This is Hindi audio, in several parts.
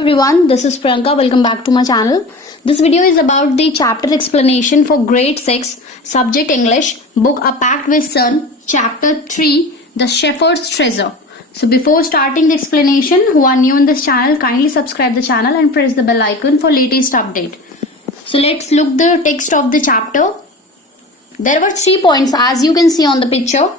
Everyone, this is Priyanka. Welcome back to my channel. This video is about the chapter explanation for grade 6 subject English book A Pact with Sun, chapter 3, The Shepherd's Treasure. So before starting the explanation, who are new in this channel, kindly subscribe the channel and press the bell icon for latest update. So let's look the text of the chapter. There were 3 points as you can see on the picture.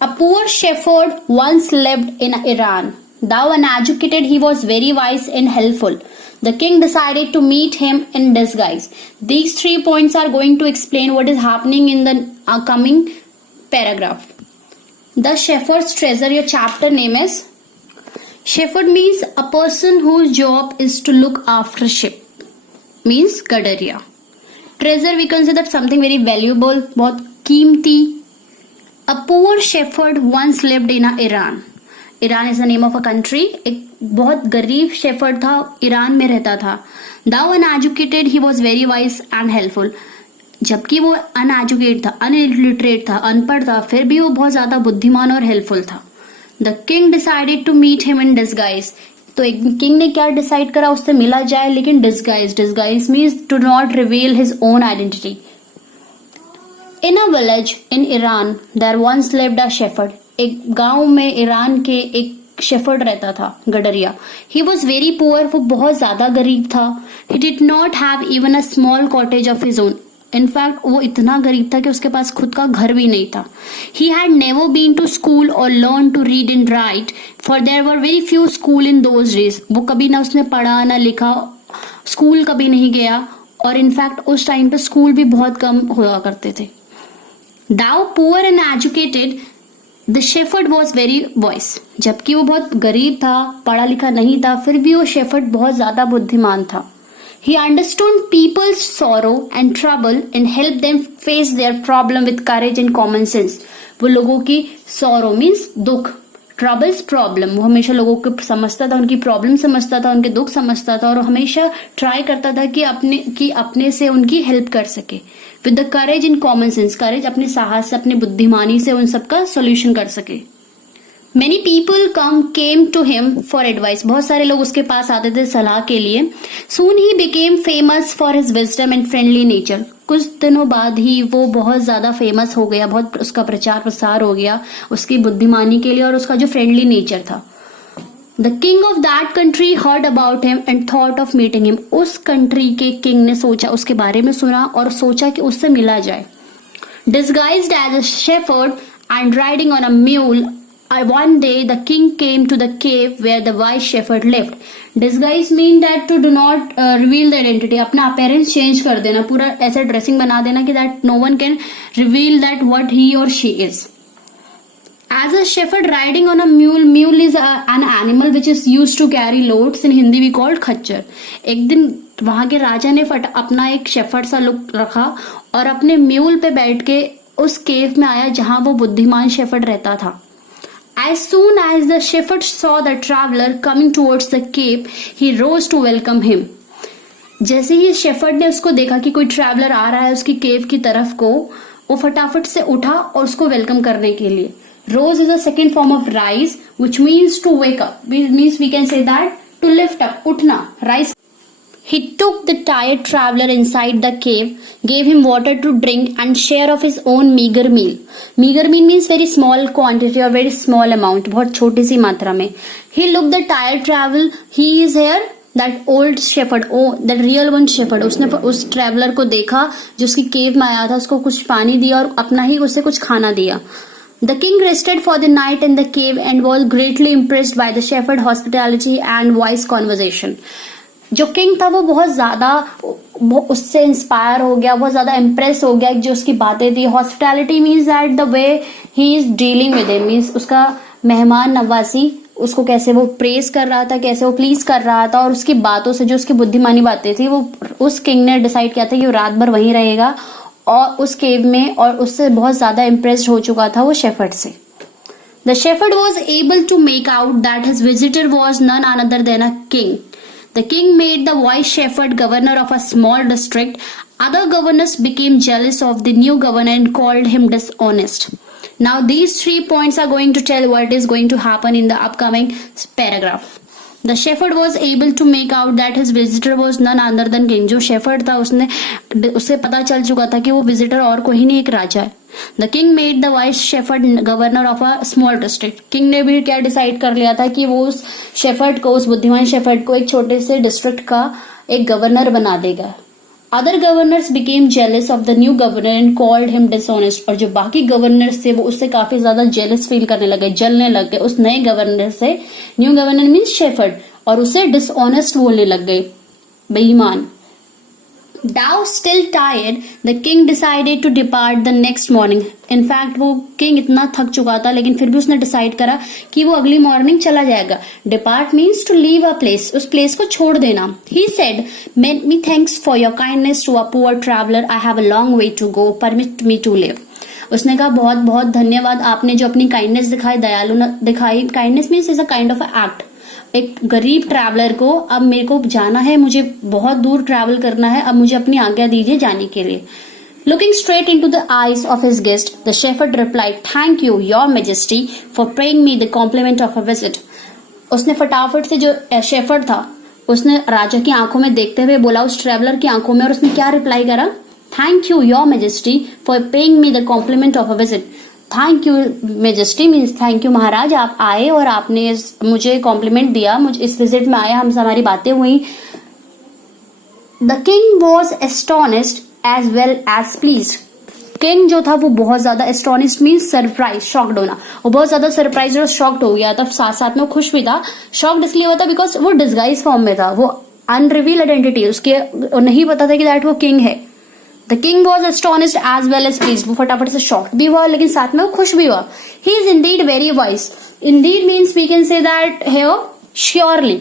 A poor shepherd once lived in Iran. Though uneducated, he was very wise and helpful. The king decided to meet him in disguise. These 3 points are going to explain what is happening in the coming paragraph. The Shepherd's Treasure, your chapter name is. Shepherd means a person whose job is to look after sheep. Means Gadaria. Treasure, we consider something very valuable, बहुत कीमती. A poor shepherd once lived in Iran. Iran is the name of a country. एक बहुत गरीब शेफर्ड था, ईरान में रहता था. Though uneducated, he was very wise and helpful. जबकि वो अनएजुकेट था, अनलिटरेट था, अनपढ़ था, फिर भी वो बहुत ज्यादा बुद्धिमान और हेल्पफुल था. The king decided to meet him in disguise. तो एक किंग ने क्या डिसाइड करा, उससे मिला जाए, लेकिन disguise means to not reveal his own identity. In a village in Iran there once lived a shepherd. एक गांव में ईरान के एक शेफर्ड रहता था, गडरिया. ही वॉज वेरी पुअर, वो बहुत ज्यादा गरीब था. He did not have even a small cottage of his own. In fact वो इतना गरीब था कि उसके पास खुद का घर भी नहीं था. He had never been to school और learn to read and write, for there were very few school in those days. वो कभी ना उसने पढ़ा ना लिखा, स्कूल कभी नहीं गया, और इनफैक्ट उस टाइम पे स्कूल भी बहुत कम हुआ करते थे. Though poor and educated, the shepherd was very wise. जबकि वो बहुत गरीब था, पढ़ा लिखा नहीं था, फिर भी वो शेफर्ड बहुत ज्यादा बुद्धिमान था. He understood people's sorrow and trouble and help them face their problem with courage and common sense. वो लोगों की सॉरो मीन्स दुख, ट्रबल्स प्रॉब्लम. वो हमेशा लोगों को समझता था, उनकी प्रॉब्लम समझता था, उनके दुख समझता था, और हमेशा ट्राई करता था कि अपने से उनकी हेल्प कर सके. With the courage in common sense, courage अपने साहस से, अपनी बुद्धिमानी से उन सबका सोल्यूशन कर सके. Many people came to him for advice. बहुत सारे लोग उसके पास आते थे सलाह के लिए. Soon he became famous for his wisdom and friendly nature. कुछ दिनों बाद ही वो बहुत ज्यादा फेमस हो गया, बहुत उसका प्रचार प्रसार हो गया उसकी बुद्धिमानी के लिए और उसका जो फ्रेंडली नेचर था. The king of that country heard about him and thought of meeting him. उस कंट्री के किंग ने सोचा, उसके बारे में सुना और सोचा कि उससे मिला जाए. Disguised as a shepherd and riding on a mule, one day the king came to the cave where the wise shepherd lived. Disguise mean that to do not reveal the identity. अपना appearance change कर देना, पूरा ऐसा ड्रेसिंग बना देना कि that no one can reveal that what he or she is. As a shepherd riding on a mule, mule is an animal which is used to carry loads. In Hindi we called खच्चर. एक दिन वहां के राजा ने अपना एक शेफर्ड सा लुक रखा और अपने म्यूल पे बैठ के उस केव में आया जहां वो बुद्धिमान शेफर्ड रहता था. As soon as the shepherd saw the traveler coming towards the cave, he rose to welcome him. जैसे ही शेफर्ड ने उसको देखा कि कोई ट्रैवलर आ रहा है उसकी केव की तरफ को, वो फटाफट से उठा और उसको वेलकम करने के लिए. Rose is a second form of rise, which means to wake up. Means we can say that to lift up, उठना, rise. He took the tired traveler inside the cave, gave him water to drink and share of his own meager meal. Meager meal means very small quantity or very small amount, बहुत छोटी सी मात्रा में. He looked the tired traveler. He is here. That old shepherd, oh, that real one shepherd. उसने उस ट्रैवलर को देखा जो उसकी केव में आया था, उसको कुछ पानी दिया और अपना ही उसे कुछ खाना दिया. The king rested for the night in the cave and was greatly impressed by the shepherd's hospitality and wise conversation. जो किंग था वो बहुत ज्यादा उससे इंस्पायर हो गया, बहुत ज्यादा इम्प्रेस हो गया जो उसकी बातें थी. Hospitality means that the way he is dealing with him, means उसका मेहमान नवाजी, उसको कैसे वो प्रेस कर रहा था, कैसे वो प्लीज कर रहा था, और उसकी बातों से जो उसकी बुद्धिमानी बातें थी, वो उस किंग ने डिसाइड किया था कि वो रात भर वहीं रहेगा और उस केव में, और उससे बहुत ज्यादा इम्प्रेस्ड हो चुका था वो शेफर्ड से. The shepherd was able to make out that his visitor was none other than a king. The king made the wise shepherd governor of a small district. Other governors became jealous of the new governor and called him dishonest. Now these 3 points are going to tell what is going to happen in the upcoming paragraph. The shepherd was able to make out that his visitor was none other than king. जो shepherd था उसे पता चल चुका था कि वो visitor और कोई नहीं एक राजा है. The king made the wise shepherd governor of a small district. King ने भी क्या डिसाइड कर लिया था कि वो उस shepherd को, उस बुद्धिमान shepherd को एक छोटे से डिस्ट्रिक्ट का एक गवर्नर बना देगा. Other governors became jealous of the new governor and called him dishonest. और जो बाकी गवर्नर्स थे वो उससे काफी ज्यादा जेलस फील करने लगे, जलने लग गए उस नए गवर्नर से. न्यू गवर्नर मीन्स शेफर्ड, और उसे डिसऑनेस्ट बोलने लग गए, बेईमान. Now still tired, the king decided to depart the next morning. In fact, वो किंग इतना थक चुका था लेकिन फिर भी उसने डिसाइड करा कि वो अगली मॉर्निंग चला जाएगा. Depart means to leave a place, उस प्लेस को छोड़ देना. He said, "Many thanks for your kindness to a poor traveler. I have a long way to go. Permit me to live." उसने कहा बहुत बहुत धन्यवाद, आपने जो अपनी काइंडनेस दिखाई, दयालु दिखाई. Kindness means is a kind of act. एक गरीब ट्रैवलर को अब मेरे को जाना है, मुझे बहुत दूर ट्रैवल करना है, अब मुझे अपनी आज्ञा दीजिए जाने के लिए. Looking straight into the eyes of his guest, the shepherd replied, "Thank you, your majesty, for paying me the compliment of a visit." उसने फटाफट से, जो शेफर्ड था, उसने राजा की आंखों में देखते हुए बोला उस ट्रैवलर की आंखों में, और उसने क्या रिप्लाई करा? Thank you, your majesty, for paying me the compliment of a visit. Thank you majesty means thank you महाराज, आप आए और आपने मुझे कॉम्प्लीमेंट दिया, मुझे इस विजिट में आया, हमसे हमारी बातें हुई. The king was astonished as well as pleased. King जो था वो बहुत ज्यादा, एस्टोनिस्ड मीन्स सरप्राइज, शॉक्ड होना. वो बहुत ज्यादा सरप्राइज और शॉक्ड हो गया था, साथ साथ में खुश भी था. शॉक्ड इसलिए हुआ था बिकॉज वो डिस्गाइज फॉर्म में था, वो अनरिवील आइडेंटिटी, उसके नहीं पता था कि दैट वो किंग है. The king was astonished as well as pleased. वो फटाफट से shocked भी हुआ लेकिन साथ में वो खुश भी हुआ. He is indeed very wise. Indeed means we can say that here surely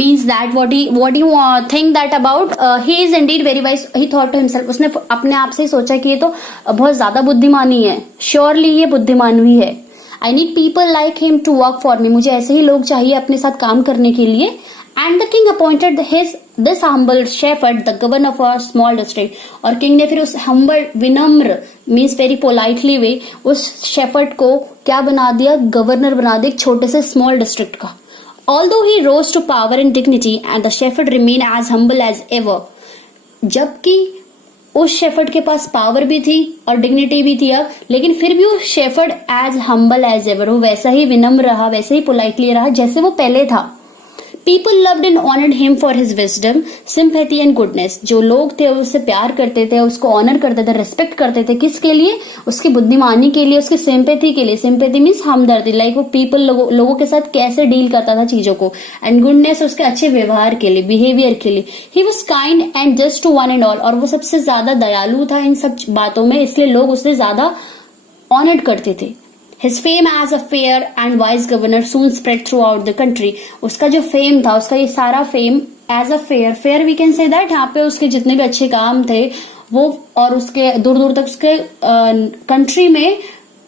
means that what you think that about he is indeed very wise. He thought to himself. उसने अपने आप से ही सोचा कि ये तो बहुत ज्यादा बुद्धिमानी है. Surely ये बुद्धिमान भी है. I need people like him to work for me. मुझे ऐसे ही लोग चाहिए अपने साथ काम करने के लिए. And the king appointed this humble shepherd the governor of a small district. और किंग ने फिर उस humble, विनम्र means very politely way, उस shepherd को क्या बना दिया? गवर्नर बना दिया एक छोटे से small district का. Although he rose to power and dignity, and the shepherd remained as humble as ever. जबकि उस शेफर्ड के पास पावर भी थी और डिग्निटी भी थी अब, लेकिन फिर भी वो shepherd as humble as ever, वो वैसा ही विनम्र रहा, वैसे ही पोलाइटली रहा जैसे वो पहले था. People loved and honored him for his wisdom, sympathy and goodness. जो लोग थे उससे प्यार करते थे, उसको ऑनर करते थे, रिस्पेक्ट करते थे. किसके लिए? उसकी बुद्धिमानी के लिए, उसकी सिंपैथी के लिए. सिंपैथी मीन्स हमदर्दी, लाइक वो पीपल लोगों के साथ कैसे डील करता था चीजों को. एंड गुडनेस उसके अच्छे व्यवहार के लिए, बिहेवियर के लिए. He was kind and just to one and all. और वो सबसे ज्यादा दयालु था इन सब बातों में, इसलिए लोग उससे ज्यादा ऑनर्ड करते थे. His fame as a fair and wise governor soon spread throughout the country. उसका जो फेम था, उसका ये सारा fame as a fair we can say that, यहाँ पे उसके जितने भी अच्छे काम थे वो, और उसके दूर दूर तक उसके कंट्री में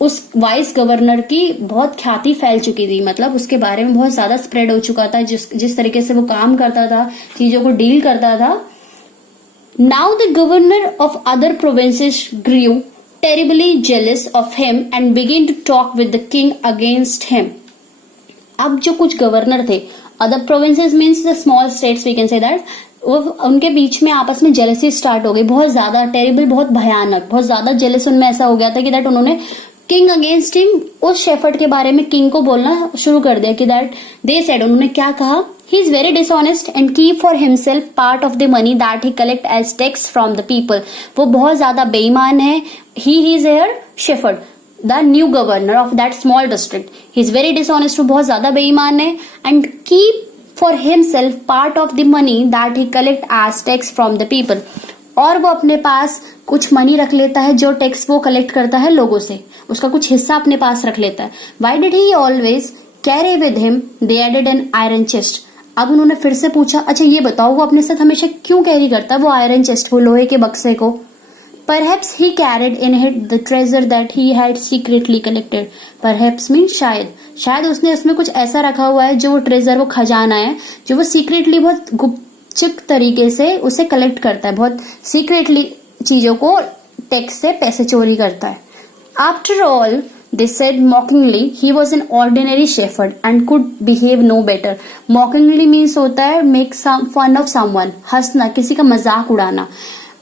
उस वाइस गवर्नर की बहुत ख्याति फैल चुकी थी. मतलब उसके बारे में बहुत ज्यादा स्प्रेड हो चुका था, जिस तरीके से वो काम करता था, चीजों को डील करता था. Now the governor of other provinces grew terribly jealous of him and began to talk with the king against him. अब जो कुछ गवर्नर थे, other provinces means the small states we can say that, वो उनके बीच में आपस में जेलसी स्टार्ट हो गई बहुत ज्यादा. टेरिबल बहुत भयानक, बहुत ज्यादा जेलस उनमें ऐसा हो गया था कि दैट उन्होंने किंग अगेंस्ट हिम, उस शेफर्ड के बारे में किंग को बोलना शुरू कर दिया कि दैट दे सेड, उन्होंने क्या कहा? He is very dishonest and keep for himself part of the money that he collect as tax from the people. वो बहुत ज्यादा बेईमान है. He is here shepherd, the new governor of that small district. He is very dishonest, वो बहुत ज्यादा बेईमान है. And keep for himself part of the money that he collect as tax from the people. और वो अपने पास कुछ मनी रख लेता है जो टैक्स वो कलेक्ट करता है लोगों से, उसका कुछ हिस्सा अपने पास रख लेता है. Why did he always carry with him? They added an iron chest. अब उन्होंने फिर से पूछा, अच्छा ये बताओ वो अपने साथ हमेशा क्यों कैरी करता है वो आयरन चेस्ट, वो लोहे के बक्से को? Perhaps he carried in it the treasure that he had secretly collected. Perhaps means शायद उसने उसमें कुछ ऐसा रखा हुआ है जो वो ट्रेजर, वो खजाना है जो वो सीक्रेटली बहुत गुपचुप तरीके से उसे कलेक्ट करता है, बहुत सीक्रेटली चीजों को टैक्स से पैसे चोरी करता है. After all, They said mockingly he was an ordinary shepherd and could behave no better. Mockingly means होता है make some fun of someone, हंसना, किसी का मजाक उड़ाना.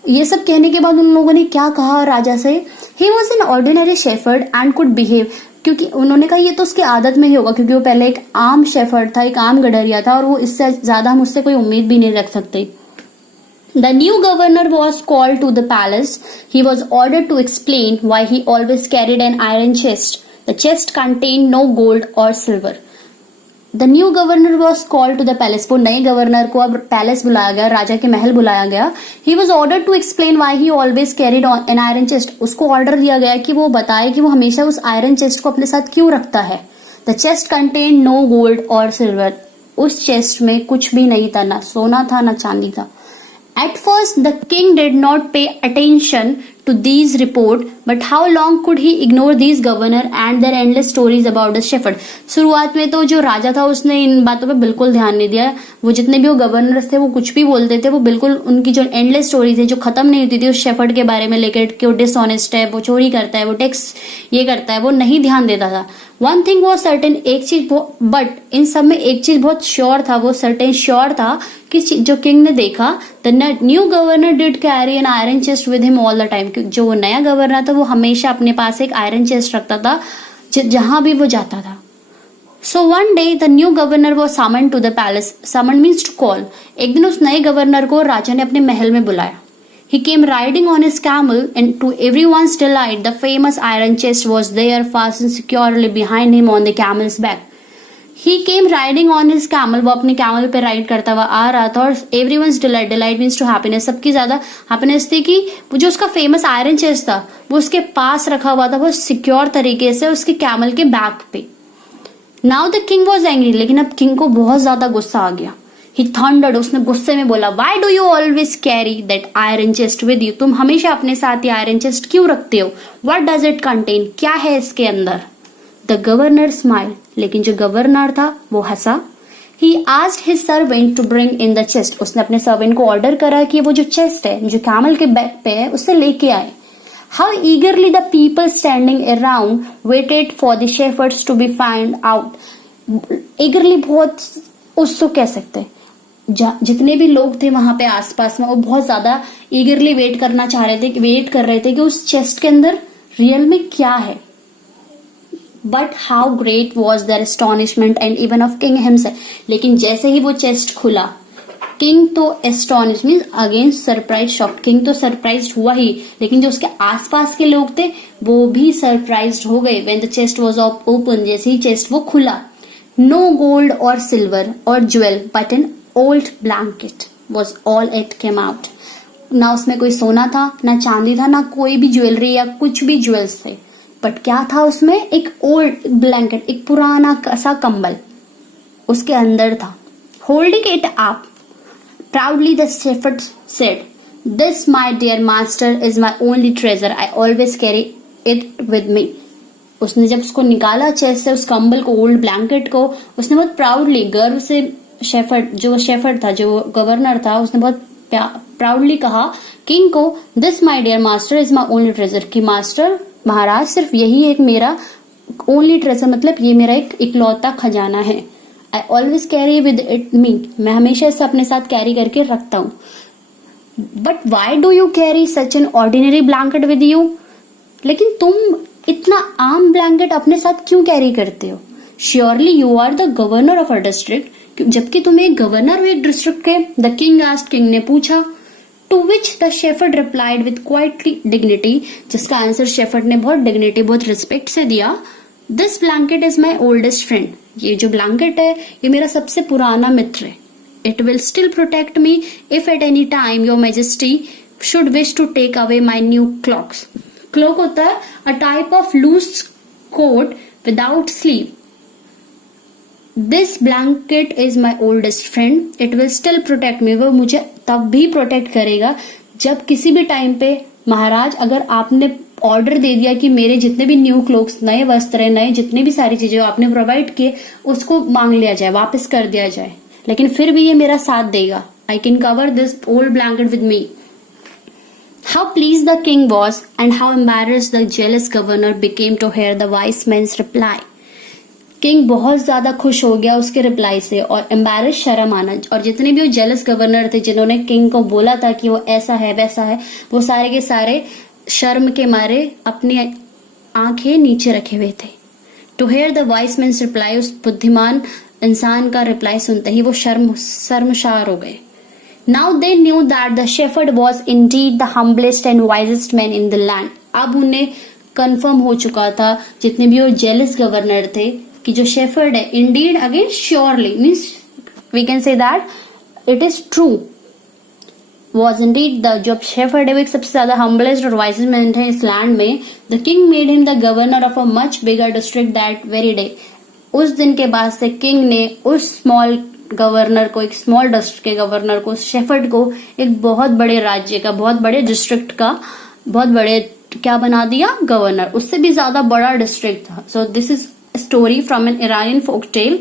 ये सब कहने के बाद उन लोगों ने क्या कहा राजा से? He was an ordinary shepherd and could behave. क्योंकि उन्होंने कहा ये तो उसकी आदत में ही होगा, क्योंकि वो पहले एक आम शेफर्ड था, एक आम गडरिया था, और वो इससे ज्यादा हम उससे कोई उम्मीद भी नहीं रख सकते. The new governor was called to the palace. He was ordered to explain why he always carried an iron chest. The chest contained no gold or silver. The new governor was called to the palace. वो नए गवर्नर को अब पैलेस बुलाया गया, राजा के महल बुलाया गया. He was ordered to explain why he always carried an iron chest. उसको ऑर्डर दिया गया कि वो बताए कि वो हमेशा उस आयरन चेस्ट को अपने साथ क्यों रखता है. The chest contained no gold or silver. उस चेस्ट में कुछ भी नहीं था, ना सोना था ना चांदी था. At first, the king did not pay attention to these reports, but how long could he ignore these governor and their endless stories about the shepherd? शुरुआत में तो जो राजा था उसने इन बातों पे बिल्कुल ध्यान नहीं दिया. वो जितने भी वो गवर्नर्स थे वो कुछ भी बोलते थे, वो बिल्कुल उनकी जो एंडलेस स्टोरी थी जो खत्म नहीं होती थी उस शेफर्ड के बारे में लेकर कि वो डिसऑनेस्ट है, वो चोरी करता है, वो टैक्स ये करता है, वो नहीं ध्यान देता था. वन थिंग वॉज सर्टेन, एक चीज, बट इन सब में एक चीज बहुत श्योर था, वो सर्टेन श्योर था कि जो किंग ने देखा, the new governor did carry an iron chest with him all the time. जो वो नया गवर्नर था वो हमेशा अपने पास एक आयरन चेस्ट रखता था जहां भी वो जाता था. So one day the new governor was summon to the palace. Summon means to call. एक दिन उस नए गवर्नर को राजा ने अपने महल में बुलाया. He came riding on his camel, and to everyone's delight, the famous iron chest was there, fastened securely behind him on the camel's back. He came riding on his camel. वो अपने कैमल पे राइड करता हुआ आ रहा था, और everyone's delight, delight means to happiness, सबकी ज्यादा हैप्पीनेस थी कि वो जो उसका फेमस आयरन चेस्ट था वो उसके पास रखा हुआ था, वो सिक्योर तरीके से उसके कैमल के बैक पे. Now the king was angry, लेकिन अब किंग को बहुत ज्यादा गुस्सा आ गया. He thundered, उसने गुस्से में बोला, Why do you always carry that iron chest with you? तुम हमेशा अपने साथ ये आयरन चेस्ट क्यों रखते हो? What does it contain? क्या है इसके अंदर? The governor smiled, लेकिन जो गवर्नर था वो हंसा. He asked his servant to bring in the chest. उसने अपने सर्वेंट को ऑर्डर करा कि वो जो चेस्ट है जो कैमल के बैक पे है उससे लेके आए. How eagerly the people standing around waited for the shepherds to be found out. Eagerly बहुत उत्सुक कह सकते हैं. जितने भी लोग थे वहां पे आसपास में वो बहुत ज्यादा ईगरली वेट कर रहे थे कि उस चेस्ट के अंदर रियल में क्या है. But how great was their astonishment and even of king himself. लेकिन जैसे ही वो चेस्ट खुला, किंग तो astonish means again surprise shock. King तो सरप्राइज हुआ ही, लेकिन जो उसके आसपास के लोग थे वो भी सरप्राइज हो गए. When the chest was open, जैसे ही चेस्ट वो खुला, नो गोल्ड और सिल्वर और jewel but an old blanket was all it came out. ना उसमें कोई सोना था, ना चांदी था, ना कोई भी ज्वेलरी या कुछ भी ज्वेल्स थे, बट क्या था उसमें? एक ओल्ड ब्लैंकेट, एक पुराना सा कंबल उसके अंदर था. Holding it up proudly the shepherd said, this my dear master is my only treasure, I always carry it with me. उसने जब उसको निकाला चेस्ट से, उस कंबल को, ओल्ड ब्लैंकेट को, उसने बहुत प्राउडली, गर्व से, शेफर्ड था, जो गवर्नर था, उसने बहुत प्राउडली कहा किंग को, this my dear master is my only treasure, कि मास्टर, महाराज, सिर्फ यही एक मेरा ओनली ट्रेजर, मतलब ये मेरा एक इकलौता खजाना है. I always carry with it me, मैं हमेशा इसे अपने साथ कैरी करके रखता हूं. But why do you carry such an ordinary blanket with you? लेकिन तुम इतना आम ब्लैंकेट अपने साथ क्यों कैरी करते हो? Surely you are the governor of a district, जबकि तुम एक गवर्नर हो एक डिस्ट्रिक्ट के. द किंग आस्क्ड, किंग ने पूछा. To which the shepherd replied with quietly dignity, जिसका आंसर शेफर्ड ने बहुत डिग्निटी, बहुत रिस्पेक्ट से दिया. This blanket is my oldest friend, ये जो ब्लैंकेट है ये मेरा सबसे पुराना मित्र है. It will still protect me if at any time your majesty should wish to take away my new cloaks. Cloak होता है a type of loose coat without sleeve. This blanket is my oldest friend, it will still protect me, वो मुझे तब भी प्रोटेक्ट करेगा जब किसी भी टाइम पे, महाराज, अगर आपने ऑर्डर दे दिया कि मेरे जितने भी न्यू क्लोक्स, नए वस्त्र, नए जितने भी सारी चीजें आपने प्रोवाइड किए उसको मांग लिया जाए, वापस कर दिया जाए, लेकिन फिर भी ये मेरा साथ देगा. I can cover this old blanket with me. How pleased the king was and how embarrassed the jealous governor became to hear the wise man's reply. King बहुत ज्यादा खुश हो गया उसके रिप्लाई से और एम्बैरस शर्म आना, और जितने भी वो जेलस गवर्नर थे जिन्होंने किंग को बोला था कि वो ऐसा है वैसा है, वो सारे के सारे शर्म के मारे अपनी आंखें नीचे रखे हुए थे. To hear the wise man's reply, उस बुद्धिमान इंसान का रिप्लाई सुनते ही वो शर्मशार हो गए. Now they knew that the shepherd was indeed the humblest and wisest man in the land. अब उन्हें कंफर्म हो चुका था जितने भी वो जेलस गवर्नर थे कि जो शेफर्ड है, indeed again surely means we can say that it is true, was indeed the जो शेफर्ड है वो एक सबसे ज्यादा हम्बलेस्ट और वाइजेस्ट मैन थे इस लैंड में. The king made him the governor of a much bigger district that very day. उस दिन के बाद से किंग ने उस स्मॉल गवर्नर को, एक स्मॉल डिस्ट्रिक्ट के गवर्नर को, शेफर्ड को एक बहुत बड़े राज्य का, बहुत बड़े डिस्ट्रिक्ट का, बहुत बड़े क्या बना दिया, गवर्नर. उससे भी ज्यादा बड़ा डिस्ट्रिक्ट था. So this is story from an Iranian folk tale,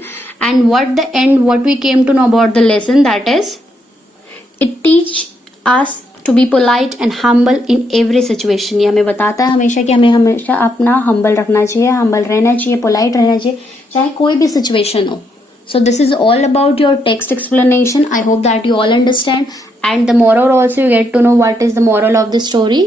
and what we came to know about the lesson, that is it teach us to be polite and humble in every situation. ये हमें बताता है हमेशा कि हमें हमेशा अपना humble रखना चाहिए, humble रहना चाहिए, polite रहना चाहिए, चाहे कोई भी situation हो. So this is all about your text explanation. I hope that you all understand, and the moral also you get to know what is the moral of the story.